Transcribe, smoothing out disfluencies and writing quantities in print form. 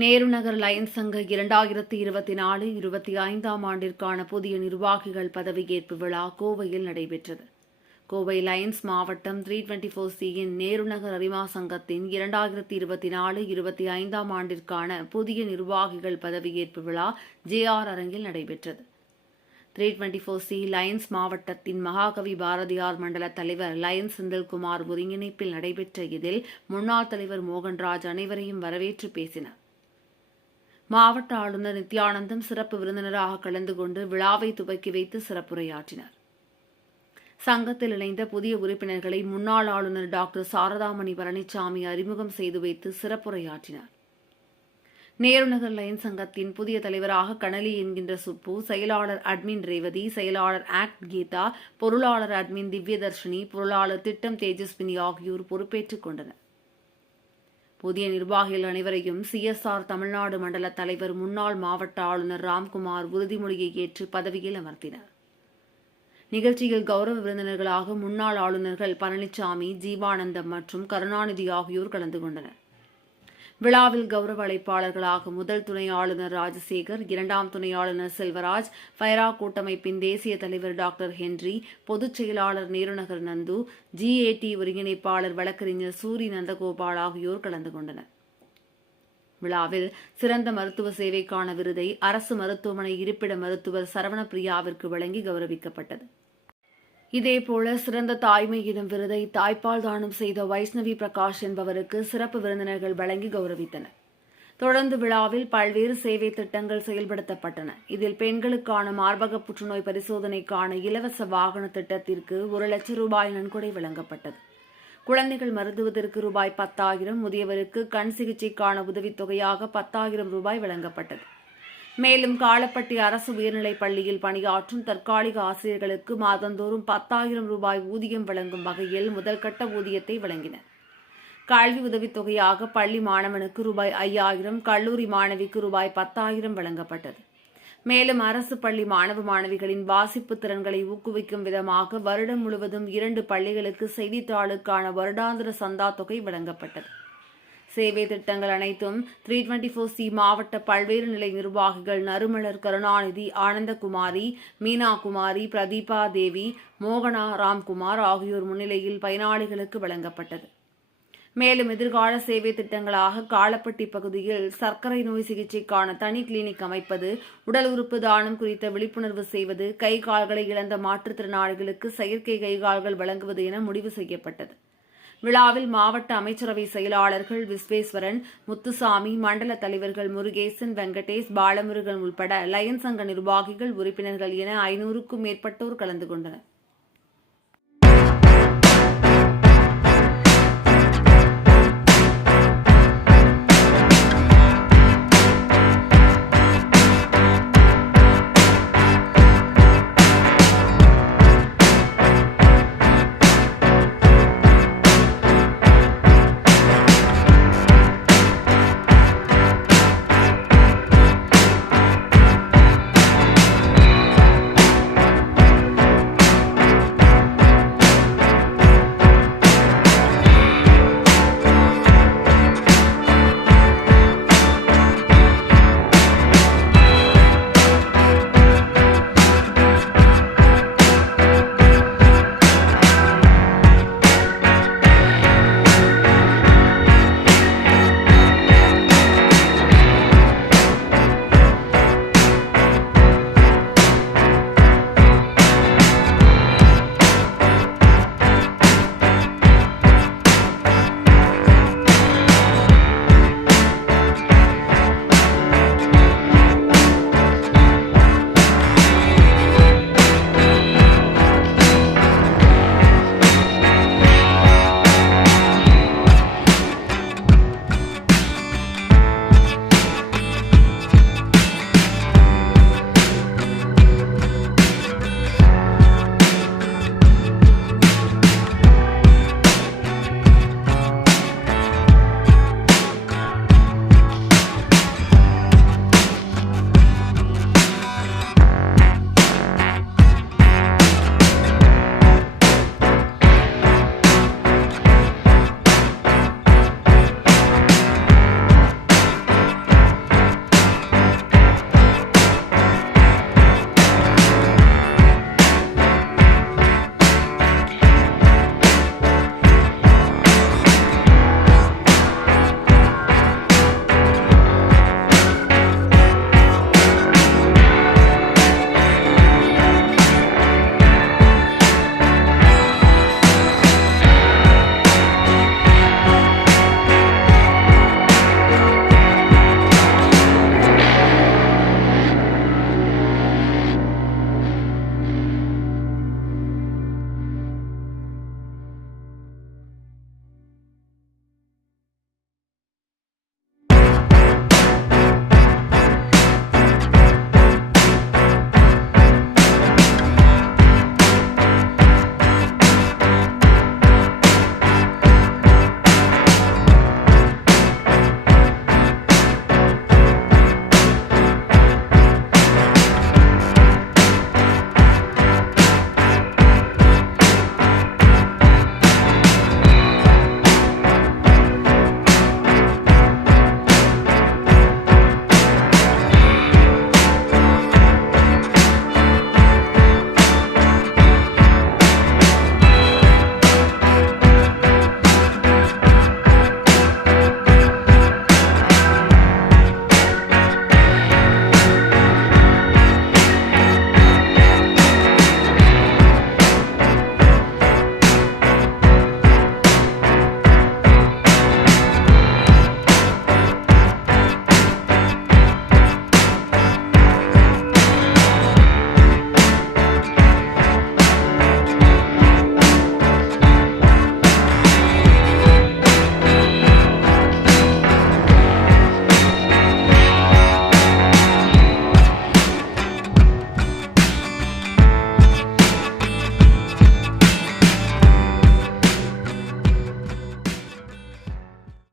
நேரு நகர் Lions சங்க 2024-25 ஆண்டிற்கான புதிய நிர்வாகிகள் பதவியேற்பு விழா கோவையில் நடைபெற்றது. கோவை லயன்ஸ் மாவட்டம் 324Cயின் நேரு நகர் அரிமா சங்கத்தின் 2024-25 ஆண்டிற்கான புதிய நிர்வாகிகள் பதவியேற்பு விழா JR அரங்கில் நடைபெற்றது. 324C லயன்ஸ் மாவட்டத்தின் மகாகவி பாரதியார் மண்டல தலைவர் லயன்ஸ் செந்தில்குமார் ஒருங்கிணைப்பில் நடைபெற்ற இதில் முன்னாள் தலைவர் மோகன்ராஜ் அனைவரையும் வரவேற்று பேசினார். மாவட்ட ஆளுநர் நித்யானந்தம் சிறப்பு விருந்தினராக கலந்து கொண்டு விழாவை துவக்கி வைத்து சிறப்புரையாற்றினார். சங்கத்தில் இணைந்த புதிய உறுப்பினர்களை முன்னாள் ஆளுநர் டாக்டர் சாரதாமணி பழனிசாமி அறிமுகம் செய்து வைத்து சிறப்புரையாற்றினார். நேரு நகர் லயன்ஸ் சங்கத்தின் புதிய தலைவராக கனலி என்கின்ற சுப்பு, செயலாளர் அட்மின் ரேவதி, செயலாளர் ஆக்ட் கீதா, பொருளாளர் அட்மின் திவ்யதர்ஷினி, பொருளாளர் திட்டம் தேஜஸ்வினி ஆகியோர் பொறுப்பேற்றுக் கொண்டனர். புதிய நிர்வாகிகள் அனைவரையும் CSR தமிழ்நாடு மண்டல தலைவர் முன்னாள் மாவட்ட ஆளுநர் ராம்குமார் உறுதிமொழியை ஏற்று பதவியில் அமர்த்தினார். நிகழ்ச்சியில் கௌரவ விருந்தினர்களாக முன்னாள் ஆளுநர்கள் பழனிசாமி, ஜீவானந்தம் மற்றும் கருணாநிதி ஆகியோர் கலந்து கொண்டனர். விழாவில் கௌரவ அழைப்பாளர்களாக முதல் துணை ஆளுநர் ராஜசேகர், இரண்டாம் துணை ஆளுநர் செல்வராஜ், ஃபைரா கூட்டமைப்பின் தேசிய தலைவர் டாக்டர் ஹென்றி, பொதுச் செயலாளர் நேருநகர் நந்து, GAT ஒருங்கிணைப்பாளர் வழக்கறிஞர் சூரி நந்தகோபால் ஆகியோர் கலந்து கொண்டனர். விழாவில் சிறந்த மருத்துவ சேவைக்கான விருதை அரசு மருத்துவமனை இருப்பிட மருத்துவர் சரவணப்பிரியாவிற்கு வழங்கி கௌரவிக்கப்பட்டது. இதேபோல சிறந்த தாய்மை எனும் விருதை தாய்ப்பால் தானம் செய்த வைஷ்ணவி பிரகாஷ் என்பவருக்கு சிறப்பு விருந்தினர்கள் வழங்கி கௌரவித்தனர். தொடர்ந்து விழாவில் பல்வேறு சேவை திட்டங்கள் செயல்படுத்தப்பட்டன. இதில் பெண்களுக்கான மார்பக புற்றுநோய் பரிசோதனைக்கான இலவச வாகன திட்டத்திற்கு 1 லட்சம் ரூபாய் நன்கொடை வழங்கப்பட்டது. குழந்தைகள் மருத்துவத்திற்கு ரூபாய் 10,000, முதியவருக்கு கண் சிகிச்சைக்கான உதவித்தொகையாக 10,000 ரூபாய் வழங்கப்பட்டது. மேலும் காலப்பட்டி அரசு உயர்நிலைப் பள்ளியில் பணியாற்றும் தற்காலிக ஆசிரியர்களுக்கு மாதந்தோறும் 10,000 ரூபாய் ஊதியம் வழங்கும் வகையில் முதல்கட்ட ஊதியத்தை வழங்கினர். கல்வி உதவித்தொகையாக பள்ளி மாணவனுக்கு ரூபாய் 5,000, கல்லூரி மாணவிக்கு ரூபாய் 10,000 வழங்கப்பட்டது. மேலும் அரசு பள்ளி மாணவ மாணவிகளின் வாசிப்பு திறன்களை ஊக்குவிக்கும் விதமாக வருடம் முழுவதும் 2 பள்ளிகளுக்கு செய்தித்தாளுக்கான வருடாந்திர சந்தா தொகை வழங்கப்பட்டது. சேவை திட்டங்கள் அனைத்தும் 324C மாவட்ட பல்வேறு நிலை நிர்வாகிகள் நறுமலர், கருணாநிதி, ஆனந்தகுமாரி, மீனாகுமாரி, பிரதீபா தேவி, மோகனா, ராம்குமார் ஆகியோர் முன்னிலையில் பயனாளிகளுக்கு வழங்கப்பட்டது. மேலும் எதிர்கால சேவை திட்டங்களாக காலப்பட்டி பகுதியில் சர்க்கரை நோய் சிகிச்சைக்கான தனி கிளினிக் அமைப்பது, உடல் உறுப்பு தானம் குறித்த விழிப்புணர்வு செய்வது, கை கால்களை இழந்த மாற்றுத்திறனாளிகளுக்கு செயற்கை கைகால்கள் வழங்குவது என முடிவு செய்யப்பட்டது. விழாவில் மாவட்ட அமைச்சரவை செயலாளர்கள் விஸ்வேஸ்வரன், முத்துசாமி, மண்டல தலைவர்கள் முருகேசன், வெங்கடேஷ், பாலமுருகன் உள்பட லயன்ஸ் சங்க நிர்வாகிகள், உறுப்பினர்கள் என 500க்கும் மேற்பட்டோர் கலந்து கொண்டனர்.